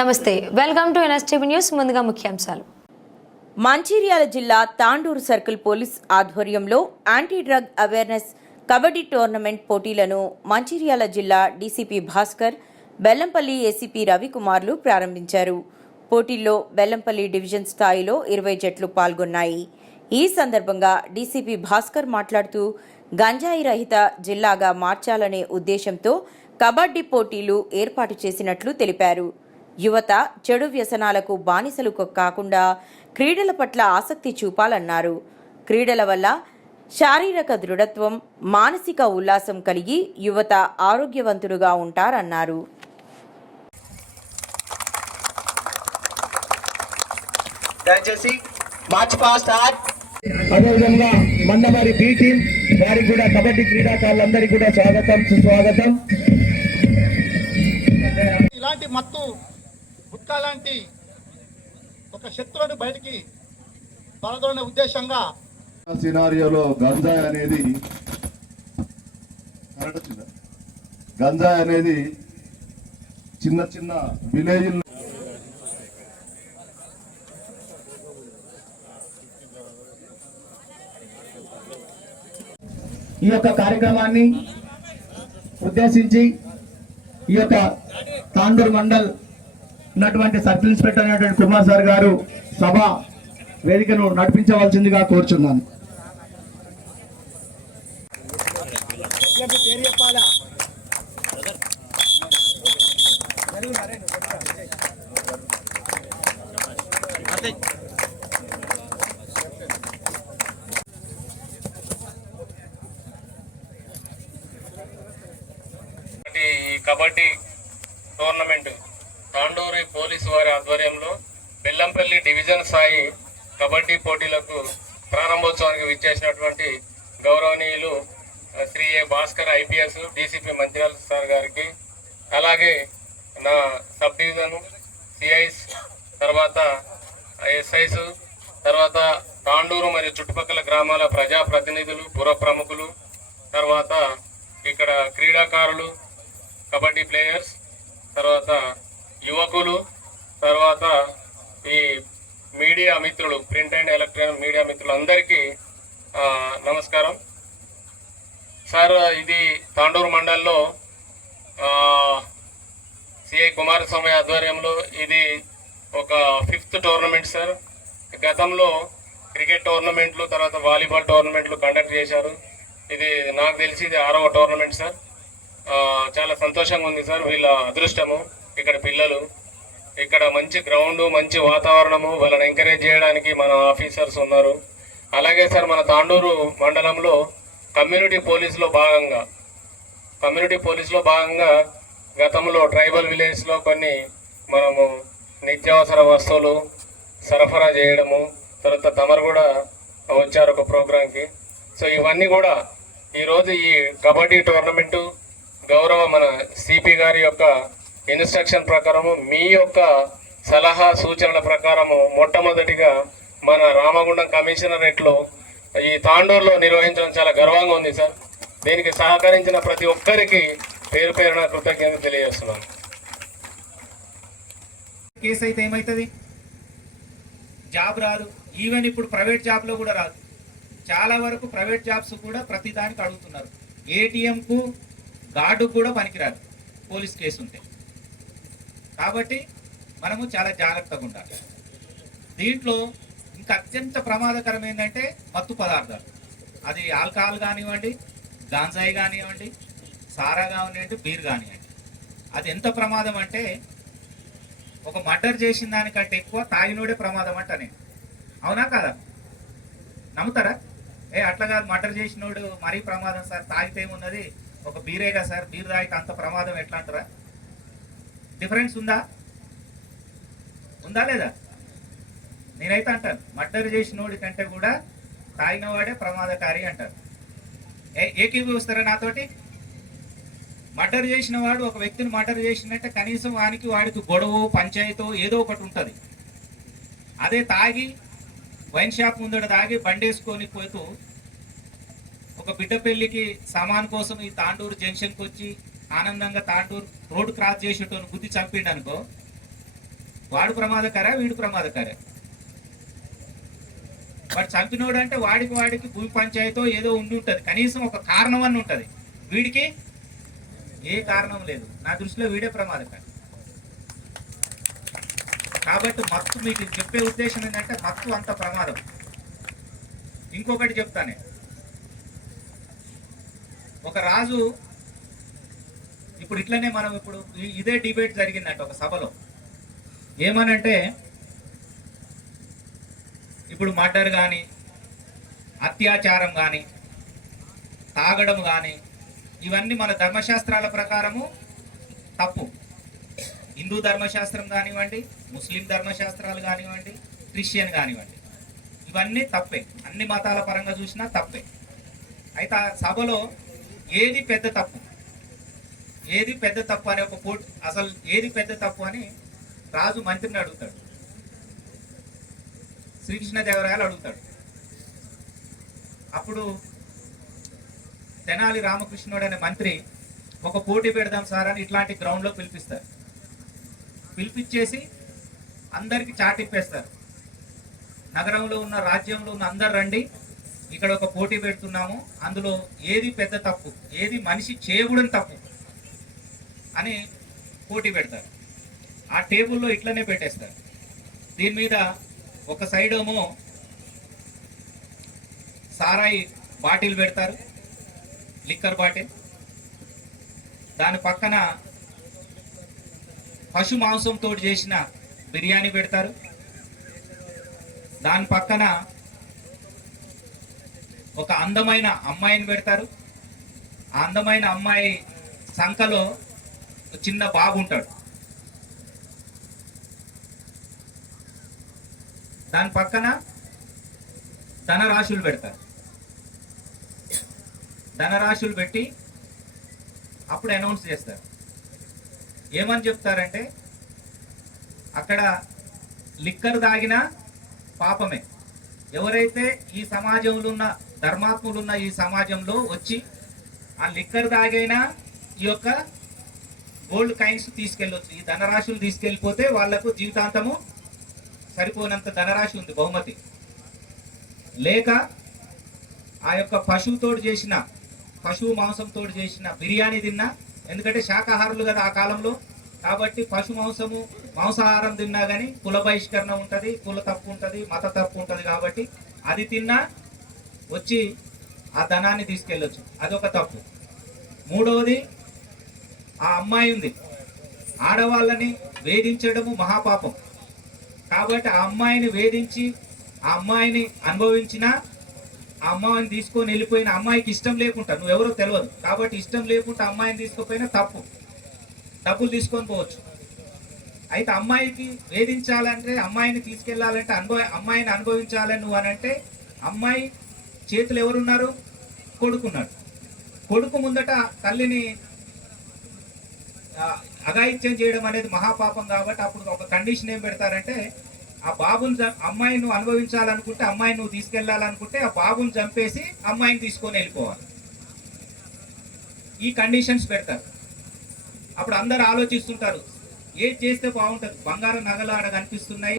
నమస్తే, welcome to NSTV news. ముందుగా ముఖ్యాంశాలు. మంచిర్యాల జిల్లా తాండూరు సర్కిల్ పోలీస్ ఆధ్వర్యంలో anti drug awareness kabaddi tournament పోటీలను మంచిర్యాల జిల్లా డీసీపీ భాస్కర్, బెల్లంపల్లి ఏసీపీ రవికుమార్లు ప్రారంభించారు. పోటీల్లో బెల్లంపల్లి డివిజన్ స్థాయిలో 20 జట్లు పాల్గొన్నాయి. ఈ సందర్భంగా డీసీపీ భాస్కర్ మాట్లాడుతూ గంజాయి రహిత జిల్లాగా మార్చాలనే ఉద్దేశంతో కబడ్డీ పోటీలు ఏర్పాటు చేసినట్లు తెలిపారు. యువత చెడు వ్యసనాలకు బానిసలు కాకుండా క్రీడల పట్ల ఆసక్తి చూపాలన్నారు. క్రీడల వల్ల శారీరక దృఢత్వం, మానసిక ఉల్లాసం కలిగి యువత ఆరోగ్యవంతులుగా ఉంటారన్నారు. అదేవిధంగా మందమారి బి టీం వారికి కూడా కబడ్డీ క్రీడాకారులందరికీ కూడా స్వాగతం, సుస్వాగతం. ఇలాంటి మత్తు గుట్కా లాంటి ఒక శత్రువుని బయటికి పడదోనే ఉద్దేశంగా సినారియోలో గంజాయి అనేది చిన్న చిన్న విలేజ్ ఈ యొక్క కార్యక్రమాన్ని ఉద్దేశించి ఈ యొక్క తాండూరు మండల్ ఉన్నటువంటి సర్కిల్ ఇన్స్పెక్టర్ అయినటువంటి కుమార్ సార్ గారు సభ వేదికను నడిపించవలసిందిగా కోరుచున్నాను. ఈ కబడ్డీ టోర్నమెంట్ తాండూరు పోలీసు వారి ఆధ్వర్యంలో బెల్లంపల్లి డివిజన్ స్థాయి కబడ్డీ పోటీలకు ప్రారంభోత్సవానికి విచ్చేసినటువంటి గౌరవనీయులు Shri A Bhaskar IPS DCP Mancherial sir గారికి, అలాగే నా సబ్ డివిజన్ సిఐస్, తర్వాత ఎస్ఐస్, తర్వాత తాండూరు మరియు చుట్టుపక్కల గ్రామాల ప్రజాప్రతినిధులు, పుర ప్రముఖులు, తర్వాత ఇక్కడ క్రీడాకారులు, కబడ్డీ ప్లేయర్స్, తర్వాత యువకులు, తర్వాత ఈ మీడియా మిత్రులు, ప్రింట్ అండ్ ఎలక్ట్రానిక్ మీడియా మిత్రులు అందరికీ నమస్కారం. సార్, ఇది తాండూరు మండల్లో సిఐ కుమారస్వామి ఆధ్వర్యంలో ఇది ఒక 5th టోర్నమెంట్ సార్. గతంలో క్రికెట్ టోర్నమెంట్లు, తర్వాత వాలీబాల్ టోర్నమెంట్లు కండక్ట్ చేశారు. ఇది నాకు తెలిసి ఇది 6వ టోర్నమెంట్ సార్. చాలా సంతోషంగా ఉంది సార్. వీళ్ళ అదృష్టము, ఇక్కడ పిల్లలు, ఇక్కడ మంచి గ్రౌండ్, మంచి వాతావరణము, వాళ్ళని ఎంకరేజ్ చేయడానికి మన ఆఫీసర్స్ ఉన్నారు. అలాగే సార్, మన తాండూరు మండలంలో కమ్యూనిటీ పోలీసులో భాగంగా గతంలో ట్రైబల్ విలేజ్లో కొన్ని మనము నిత్యావసర వస్తువులు సరఫరా చేయడము, తర్వాత తమరు కూడా వచ్చారు ఒక ప్రోగ్రాంకి. సో ఇవన్నీ కూడా ఈరోజు ఈ కబడ్డీ టోర్నమెంటు గౌరవ మన సిపి గారి యొక్క ఇన్స్ట్రక్షన్ ప్రకారము, మీ యొక్క సలహా సూచనల ప్రకారము మొట్టమొదటిగా మన రామగుండం కమిషనరేట్లో ఈ తాండూరులో నిర్వహించడం చాలా గర్వంగా ఉంది సార్. దీనికి సహకరించిన ప్రతి ఒక్కరికి పేరు పేరున కృతజ్ఞతలు తెలియజేస్తున్నాను. కేసు అయితే ఏమవుతుంది, జాబ్ రాదు. ఈవెన్ ఇప్పుడు ప్రైవేట్ జాబ్లో కూడా రాదు. చాలా వరకు ప్రైవేట్ జాబ్స్ కూడా ప్రతి దానికి అడుగుతున్నారు. ఏటీఎంకు గార్డు కూడా పనికిరాదు పోలీస్ కేసు ఉంటే. కాబట్టి మనము చాలా జాగ్రత్తగా ఉండాలి. దీంట్లో ఇంకా అత్యంత ప్రమాదకరం ఏంటంటే మత్తు పదార్థాలు. అది ఆల్కహాల్ కానివ్వండి, గాంజాయి కానివ్వండి, సారా కానివ్వండి, బీర్ కానివ్వండి. అది ఎంత ప్రమాదం అంటే ఒక మర్డర్ చేసిన దానికంటే ఎక్కువ తాగినోడే ప్రమాదం అంట నేను. అవునా కదా? నమ్ముతారా? అట్లా కాదు, మర్డర్ చేసినోడు మరీ ప్రమాదం సార్, తాగితే ఏమున్నది, ఒక బీరేగా సార్, బీర్ తాగితే అంత ప్రమాదం ఎట్లా అంటారా? డిఫరెన్స్ ఉందా లేదా? నేనైతే అంటాను, మర్డర్ చేసినోడి కంటే కూడా తాగినవాడే ప్రమాదకారి అంటారు. ఏకీభవిస్తారా నాతోటి? మర్డర్ చేసిన వాడు, ఒక వ్యక్తిని మర్డర్ చేసినట్టే కనీసం వాడికి గొడవ, పంచాయతీ ఏదో ఒకటి ఉంటుంది. అదే తాగి వైన్ షాప్ ముందట తాగి బండేసుకొని పోతూ ఒక బిడ్డ పెళ్లికి సామాన్ కోసం ఈ తాండూరు జంక్షన్కి వచ్చి ఆనందంగా తాండూరు రోడ్డు క్రాస్ చేసేటోని గుద్ది చంపిండు అనుకో, వాడు ప్రమాదకరా వీడు ప్రమాదకరే? వాడు చంపినోడు అంటే వాడికి భూమి పంచాయతీ ఏదో ఉండి ఉంటుంది, కనీసం ఒక కారణం అని ఉంటుంది. వీడికి ఏ కారణం లేదు. నా దృష్టిలో వీడే ప్రమాదకరం. కాబట్టి మత్తు, మీకు చెప్పే ఉద్దేశం ఏంటంటే మత్తు అంత ప్రమాదం. ఇంకొకటి చెప్తానే, ఒక రాజు ఇప్పుడు ఇట్లనే మనం ఇప్పుడు ఇదే డిబేట్ జరిగిందంట ఒక సభలో. ఏమనంటే ఇప్పుడు మర్డర్ కానీ, అత్యాచారం కానీ, తాగడం కానీ, ఇవన్నీ మన ధర్మశాస్త్రాల ప్రకారము తప్పు. హిందూ ధర్మశాస్త్రం కానివ్వండి, ముస్లిం ధర్మశాస్త్రాలు కానివ్వండి, క్రిస్టియన్ కానివ్వండి, ఇవన్నీ తప్పే. అన్ని మతాల పరంగా చూసినా తప్పే. అయితే ఆ సభలో ఏది పెద్ద తప్పు అనే ఒక పోటీ, అసలు ఏది పెద్ద తప్పు అని రాజు మంత్రిని అడుగుతాడు, శ్రీకృష్ణదేవరాయలు అడుగుతాడు. అప్పుడు తెనాలి రామకృష్ణుడు అనే మంత్రి ఒక పోటీ పెడదాం సార్ అని ఇట్లాంటి గ్రౌండ్లో పిలిపిస్తారు. పిలిపించేసి అందరికి చాటిప్పేస్తారు, నగరంలో ఉన్న, రాజ్యంలో ఉన్న అందరు రండి, ఇక్కడ ఒక పోటీ పెడుతున్నాము, అందులో ఏది పెద్ద తప్పు, ఏది మనిషి చేయకూడని తప్పు అని పోటీ పెడతారు. ఆ టేబుల్లో ఇట్లనే పెట్టేస్తారు. దీని మీద ఒక సైడ్ ఏమో సారాయి బాటిల్ పెడతారు, లిక్కర్ బాటిల్. దాని పక్కన పశు మాంసంతో చేసిన బిర్యానీ పెడతారు. దాని పక్కన ఒక అందమైన అమ్మాయిని పెడతారు. ఆ అందమైన అమ్మాయి సంఖలో చిన్న బాబు ఉంటాడు. దాని పక్కన ధనరాశులు పెడతారు. ధనరాశులు పెట్టి అప్పుడు అనౌన్స్ చేస్తారు. ఏమని చెప్తారంటే అక్కడ లిక్కర్ తాగినా పాపమే. ఎవరైతే ఈ సమాజంలో ఉన్న ధర్మాత్ములు ఉన్న ఈ సమాజంలో వచ్చి ఆ లిక్కర్ తాగైనా ఈ యొక్క గోల్డ్ కాయిన్స్ తీసుకెళ్ళొచ్చు, ఈ ధనరాశులు తీసుకెళ్ళిపోతే వాళ్లకు జీవితాంతము సరిపోనంత ధనరాశి ఉంది బహుమతి. లేక ఆ యొక్క పశువు మాంసంతో చేసిన బిర్యానీ తిన్నా, ఎందుకంటే శాకాహారులు కదా ఆ కాలంలో, కాబట్టి పశు మాంసాహారం తిన్నా కానీ కుల బహిష్కరణ ఉంటుంది, కుల తప్పు ఉంటుంది, మత తప్పు ఉంటుంది. కాబట్టి అది తిన్నా వచ్చి ఆ ధనాన్ని తీసుకెళ్ళొచ్చు, అదొక తప్పు. మూడవది, ఆ అమ్మాయి ఉంది, ఆడవాళ్ళని వేధించడము మహాపాపం. కాబట్టి ఆ అమ్మాయిని వేధించి ఆ అమ్మాయిని అనుభవించిన, ఆ అమ్మాయిని తీసుకొని వెళ్ళిపోయిన, అమ్మాయికి ఇష్టం లేకుండా, నువ్వెవరో తెలియదు కాబట్టి ఇష్టం లేకుండా అమ్మాయిని తీసుకుపోయినా తప్పు, డబ్బులు తీసుకొని పోవచ్చు. అయితే అమ్మాయికి వేధించాలంటే, అమ్మాయిని తీసుకెళ్లాలంటే, అమ్మాయిని అనుభవించాలని నువ్వు అనంటే, అమ్మాయి చేతులు ఎవరున్నారు? కొడుకున్నాడు. కొడుకు ముందట తల్లిని అఘాయిత్యం చేయడం అనేది మహాపాపం. కాబట్టి అప్పుడు ఒక కండిషన్ ఏం పెడతారంటే, ఆ బాబుని అమ్మాయిని నువ్వు అనుభవించాలనుకుంటే, అమ్మాయిని నువ్వు తీసుకెళ్లాలనుకుంటే ఆ బాబుని చంపేసి అమ్మాయిని తీసుకొని వెళ్ళిపోవాలి. ఈ కండిషన్స్ పెడతారు. అప్పుడు అందరు ఆలోచిస్తుంటారు, ఏది చేస్తే బాగుంటుంది, బంగారం నగలు ఆడ కనిపిస్తున్నాయి,